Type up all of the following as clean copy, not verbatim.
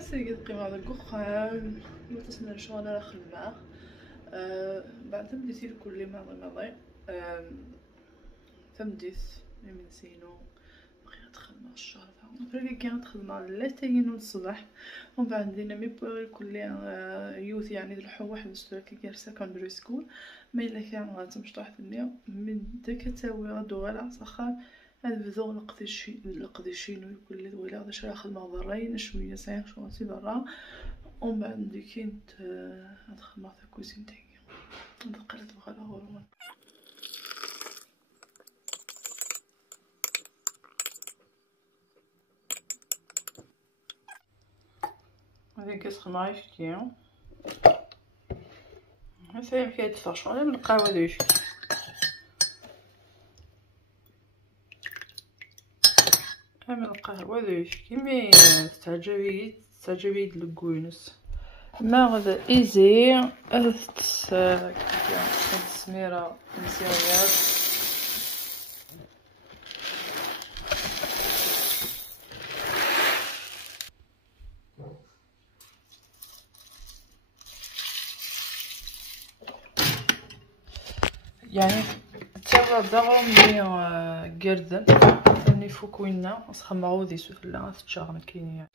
سيد قيمة هذا الكوخان وتصنع شغل على خدمة بعد تمديتي الكل ماضي تمديت من سينو بغيت تخدم الشهر فريق كانت خدمة لا تاينو الصباح ومن بعد دينا مي بوغ الكل يوث يعني الحو واحد ستراكي كير سكندري سكول ما إلا كان تمشطح الدنيا من داك تاوي غدو غالا سخان هاد بدو نقضي كل ولا هذا شرا خدمة ضرين شوية سايق شواتي برا ومن بعد كنت ندخل مع الكوزين تاعي دقلت بغلا هرمون هذه كيسخن معايا شتيا هسه فيها تفرش ولا من القهوة ديش من القهوة ديش كيما تعجبي لكوينس ما غدا ايزي السميرة مزيانات يعني تابع دغم لي قردن ثاني فوق وينا نسخن معوذي سفلا تشاغ مكيني يعني.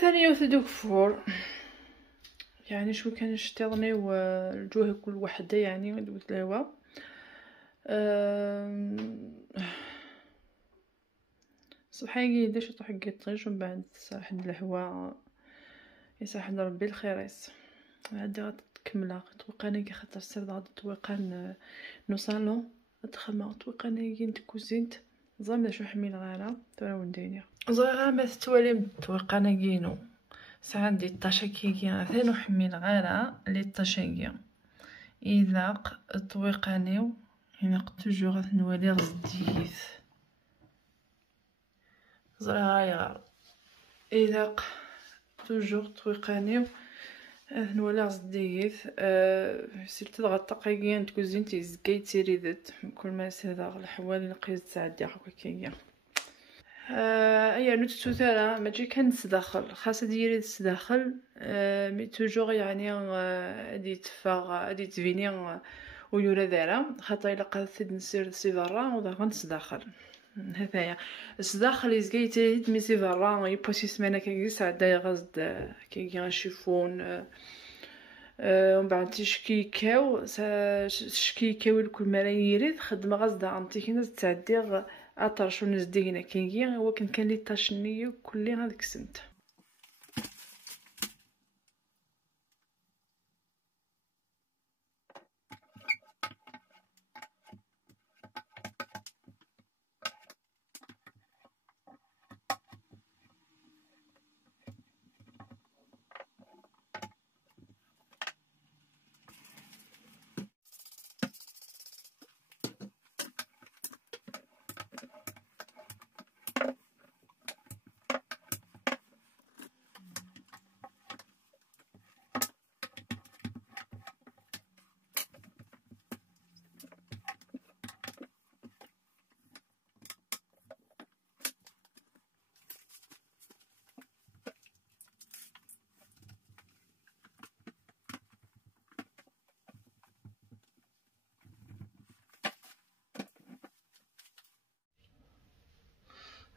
ثانية وثدوك فور يعني شو كان يشتغلني والجوه كل وحدة يعني دوت الهوا صحيح قداش طحق الطيش ومن بعد صاحب الهوا يساحد ربي الخيريس عاد غتكملها توقعني كي خاطر السرد غادي توقعن نوصلو ادخل توقعني كي كوزينت زعما شو حميل غالا ترى وندينيا زغا ما تتوالي توقعنا كينو سا عندي الطاشاكيكي ثانو حميل غالا لي الطاشاكي اذا توقعنيو هنا توجور نولي غزديت زغا اذا توجور توقعنيو نولي غزديت سيرت غطاقيا تكوزينتي زكاي تيريدت كل ما هذا الحوالي نقيز تعدي هكا كيا يعني نتسوثرا ماشي كنتداخل خاصة ديري تداخل مي توجور يعني غادي تفاغ غادي تفيني ويورا دارا خاطر الا قادت نسير سي برا ودا غنتداخل هذايا التداخل يزكاي تيت مي سي برا يبوسي سمانه كيجلس عدا غزد كي غنشوفون ومن بعد تشكيكاو تشكيكاو الكل مرا يريد خدمه غزد عندي كي ناس تعدي اطرشو نزدينا كيجي هو كان لي طاشنيه كلي هذيك السنت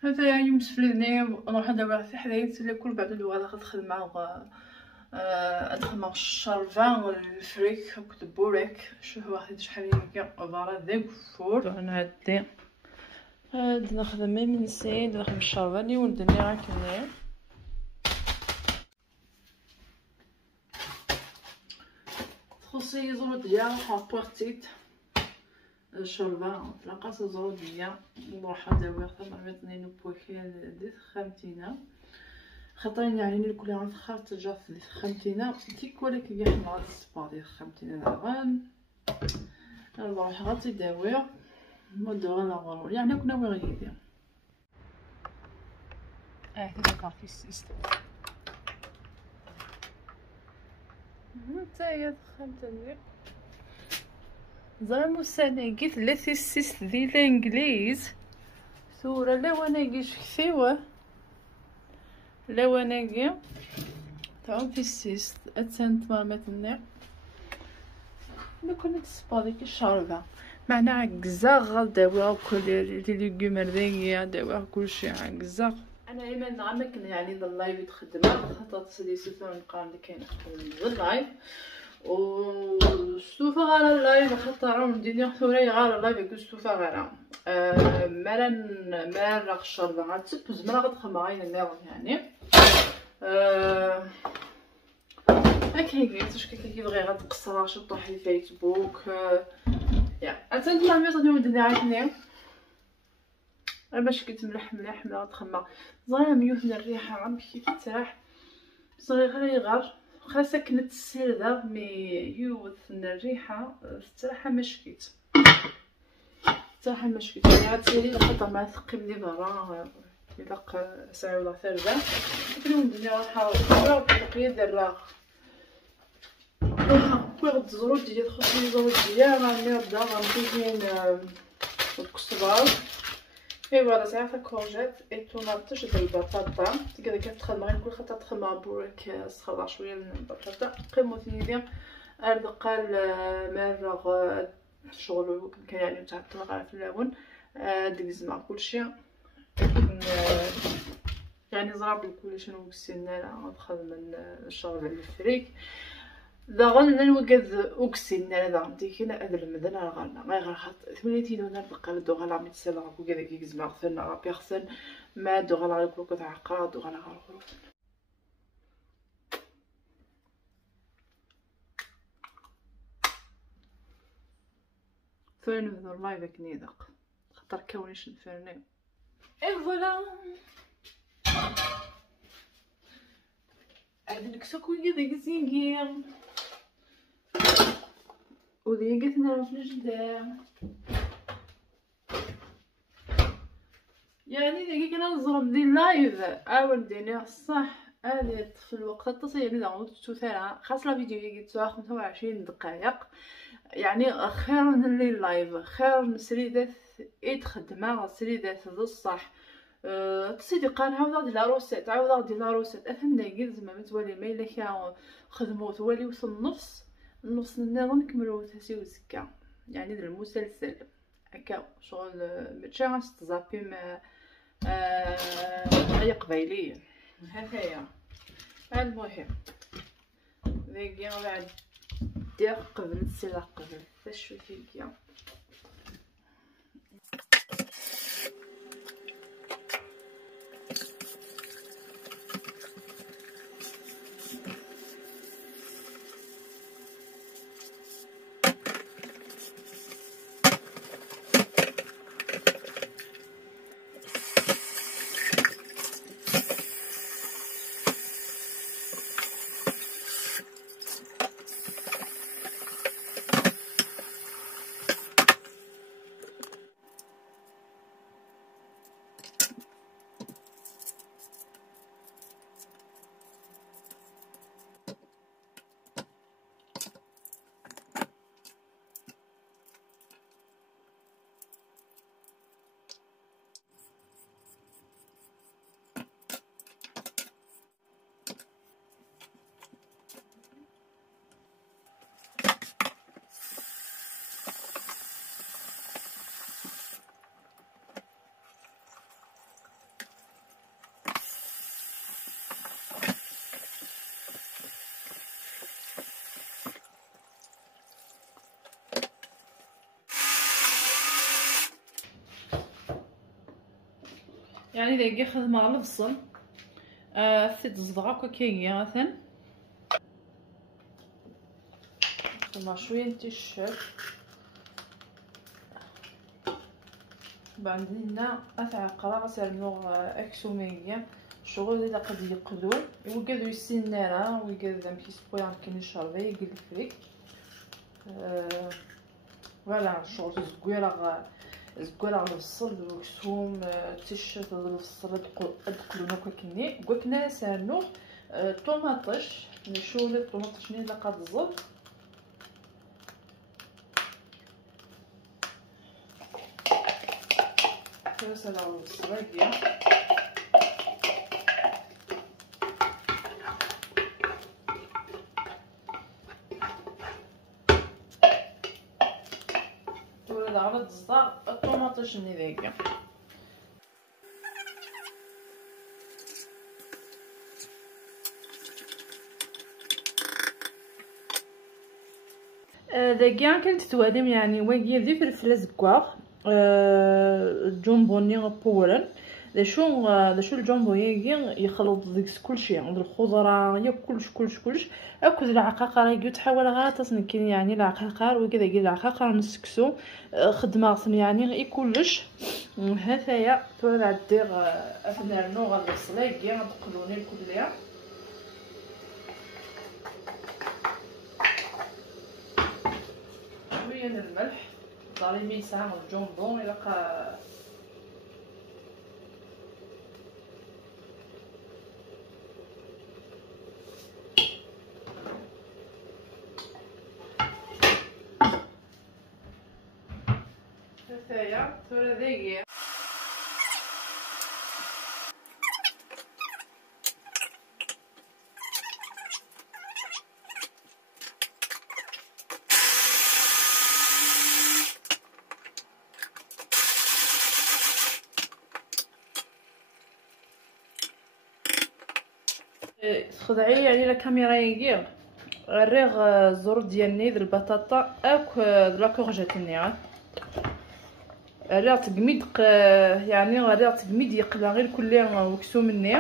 هذا يعني مسفلني نروح ندور في حدايت اللي كل بعد الوغا غادخل معاه ادخل مع الشرفان الفريك كتب بوريك شو هو واحد شحال هكا عباره ذاك فور نعدي هاد نخدم من سيد نخدم الشرفاني وندني غاكني تخصي زرود ديال حابورتيت الشربة تلقى زرودية نروح نداوي ثما اثنين بوكي ديت خامتينا خاطر يعني الكل عاد خرط جا في خامتينا تيك ولا كي حنا الصباط ديال خامتينا دابا نروح غطي داوية مدو غانا غرو يعني كنا وغيدي هذا في السيست نتايا دخلت لي زعما السنة قلت لثي السيست دي الانجليز ثورة لا وانا قيش كثيوة لا وانا قي تعود في السيست اتسنت مامتني لو كنت سباديك الشاربة معنا عكزاغ داوي كل لي ليغوم رديا داوي كلشي عكزاغ انا ايمن نعمك يعني ذا اللايف يتخدم خاطر تسدي سيتو نقام اللي كاين ذا اللايف وستوفا غالا اللايف خاطر ندير ثوري غالا اللايف يقول ستوفا غالا مران راك الشربة غاتسب زعما غتخمم غاين النظام يعني هكا واش كيبغي غتقصر شي طوح الفيسبوك يا اتنت مع ميوت غادي ندير عايتني باش كتملح مليح ملي غتخمم زعما ميوت الريحه عم كيف تريح صغير خاصها كنت السيده مي يوث الريحه الصراحه مشكيت يعني غتسالي خاطر ما ثقي ملي برا يلق ساعه ولا ثلاثه اليوم الدنيا راحه بقيه دراغ كوغ الزرود ديال خصني الزرود ديال راني نبدا غنبين الكزبر ايوا ساعه كورجيت اي طوماطش ديال البطاطا تقدر كتخدم غير كل خطره تخدم بورك صخره شويه من البطاطا قيموتي ديال الدقال مرغ شغل كان يعني تاع الطلقه في الليمون ديك الزما كلشي يعني زراب كلشي نوكسينا لا ندخل من الشغل على الفريك ضغن نوقد اوكسينا لا ديك هنا هذا المدن غالنا غير خاط 8 كيلو نبقى دو غلا متسلا كو كذا كي زما خسرنا بيرسون ما دو غلا كوكو تاع عقرا دو غلا غرو فين نهضر لايف كنيدق خاطر كونيش نفرني اي فوالا هاد الكسوكو كذا كزينكير ودي قتنا في الجدار يعني دقيقة نظرم دي اللايف اول ديني صح هذه في الوقت التصوير اللي دعوت تثارى خاص لا فيديو يجي 25 دقائق يعني خير من اللايف خير نسريدات يتخدمها سريدات الصح تسيدي قال عاود ديال لاروسيت عاود ديال لاروسيت افهم داكيل زعما متولي ما الا كان خدمو تولي وصل النص النظام نكملو تاسيو زكا يعني ديال المسلسل هكا شغل ماشي غنستزابي ما هي قبايليه هكايا المهم داكيا بعد دير قبل السلا قبل فاش فيكيا يعني داكي خدمة على البصل ثيت الزبغة كوكيغي مثلا خدمة شوية نتيشيرت بعد هنا أثعقرا غسالنو أكسومية شغل إذا قد يقدر يوقدو يسنارا ويقدر ذا مكيس بويان كاين يشربي يقل فريك فوالا شغل زكويره البصل بالمكسوم تيشات البصل ادقلو هكا كني كنا سانو طوماطش نشوف الطوماطش ني لقى الزبط كاسه على الصراجيه تولد على الصداع الطوماطش ني ذاكيا داكيا كانت توادم يعني واقيه ذي فلفله زكواغ الجمبوني بورن شو الجمبو يجي يخلط ديك كلشي عند الخضره يا كلش اكل العقاقير يجي تحاول غير تصنكين يعني العقاقير وكذا يجي العقاقير نسكسو خدمه يعني كلش هذايا تولى عدير اثناء النوغ البصله يجي ندقلوني الكليه شويه الملح داري ميسان الجمبون يلقى هذايا تولى داير تخدعي يعني لا كاميرا يجي الريغ الزرود ديالني د البطاطا اك د لا كورجيت ني راه تقميد يعني راه تقميد يقلا غير كل وكسو مني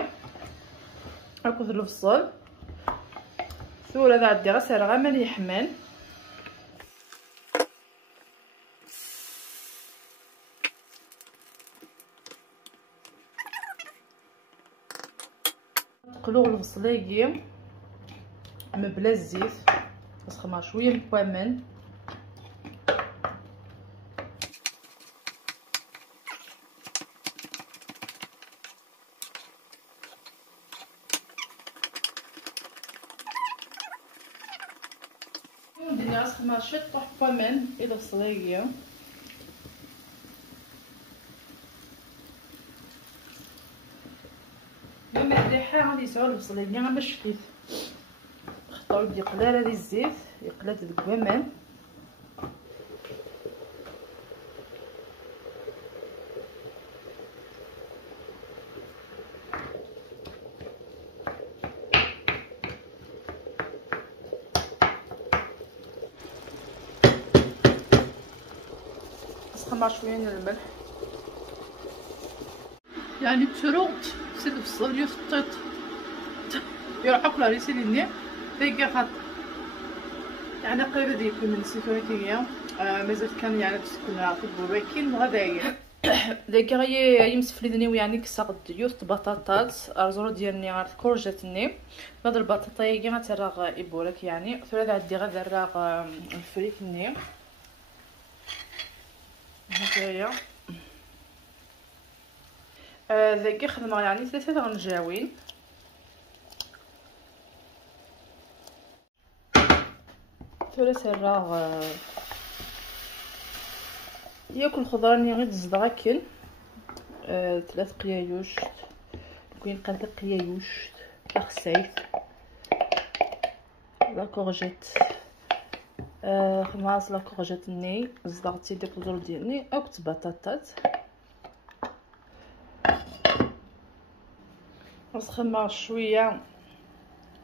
اكو البصل ثور هذا عندي غسل غير ملي يحمل نقلو البصل يجي بلا الزيت نسخمها شويه بالكوامن ندير نسخمها شويه طح كوامن الى الصلييه لما الريحه غادي يسعو البصليه باش كيف خطاو يقلا هذا الزيت يقلا الكوامن نسخمها شويه من الملح يعني تروت سيد البصل يخطط يروح اكل ريسي ليني ديكا خط يعني قريبه ديك من السيكوريتيه مازال كان يعني تسكن في البوباكين وهذايا ديكا غي يمسفلدني يعني كساق ديوت بطاطات ارزرو ديالني غير كورجاتني هاد البطاطا يجي غتراغ يبولك يعني ثلاث عندي غير دراغ الفريكني هكايا ذاكي خدمه يعني ثلاثه غنجاوين ثلاث الراغ ياكل خضره ني غير تزدغا كل ثلاث قيايوش كاين قال قيايوش خسيت لا كورجيت خماس لا كورجيت ني زدغتي ديك الدور ديالني او كنت بطاطات نسخمها شويه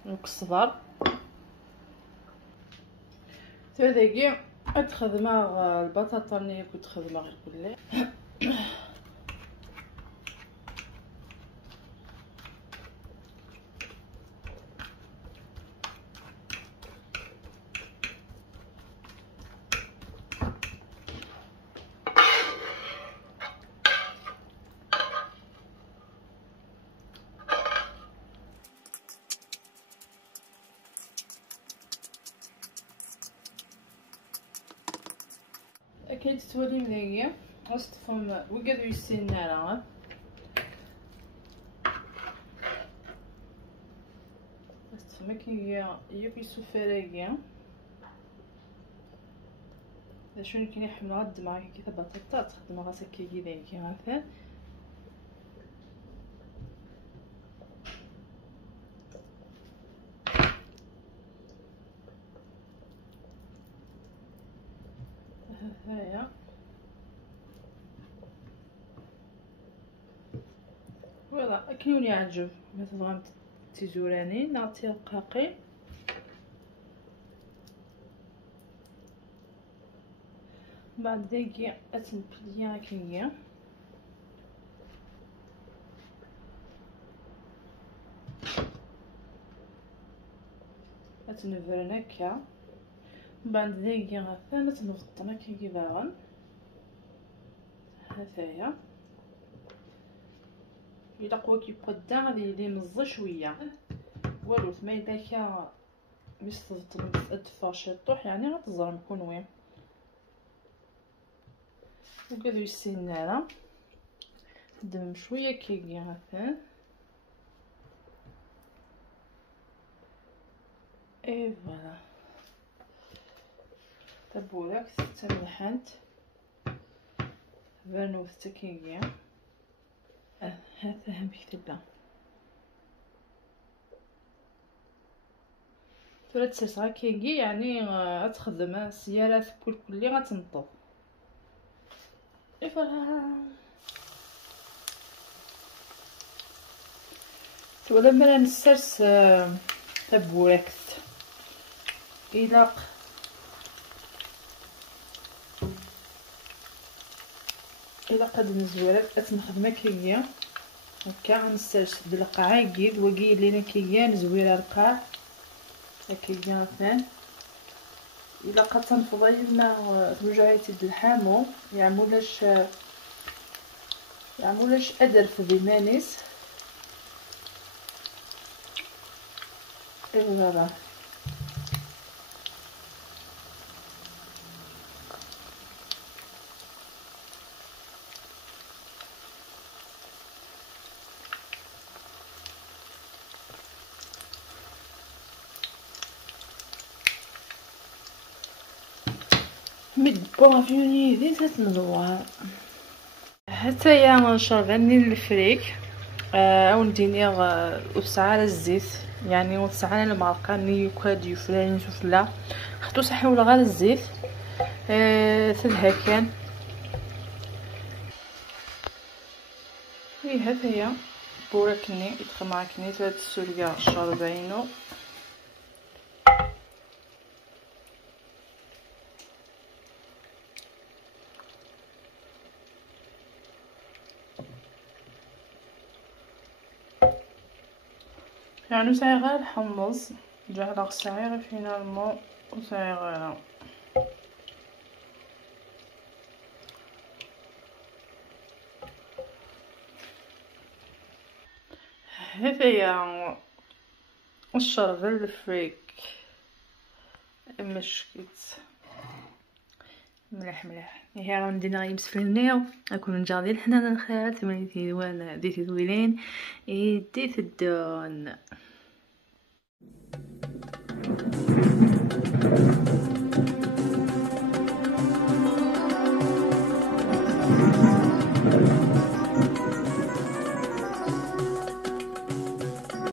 الكزبر تاداكي تخدمها البطاطا اللي كنت خدمها غير كلها تتولي مدايا غتطفهم وكادو يستنى راه غتطفهم كي ياكل فراكيا شنو كاين يحمل غد معاك كي بطاطا تخدم راسك كي داير كي غافر هايا فوالا كيون يعجب مثلا تيزوراني نعطي رقاقي بعد داكي اتنبليا كيا اتنفرن هكا بعد داكي غاثا تنغطنا كي باغن هذايا الا قوا كيبقى الدا غادي يولي مزي شويه والو ثما داكا باش تدفى شطوح يعني غتزرم كونوي وكادو يسينالا دم شويه كيكي غاثا اي فوالا تبولاك تملحنت بانو تكيكي هذا هم كتبنا ثلاث ساعات كيكي يعني غتخدم السيارات كل غتنطف اي فوالا ولا ملا نسرس تبولاك إلاق قد نزوالات كتنخدم كيكيا هكا غنسترس بالقاع عاكيد وكي لينا كيكيا نزويرها القاع هكايا ثان الا قد تنفضي لنا رجعيتي بالحامو يعمولاش ادرف بمانيس ايوا مد بافيوني ذي تتنوار حتى يا شغلني الفريك او نديني وسعه الزيت يعني وسعه المعلقه ني وكاديو فلان سفلا خدو صحي ولا غير الزيت تدها كان هي هذايا بوراكني يدخل معاكني ثلاث السوريا شاربينو يعني ساعي غير الحمص جعل ساعي فينالمون وساعي غير هذايا الشرب الفريك مشكت مليح هي عندنا غيمس فلناو اكون نجاضي الحنان الخير ثمانية وانا ديتي دويلين ديت الدون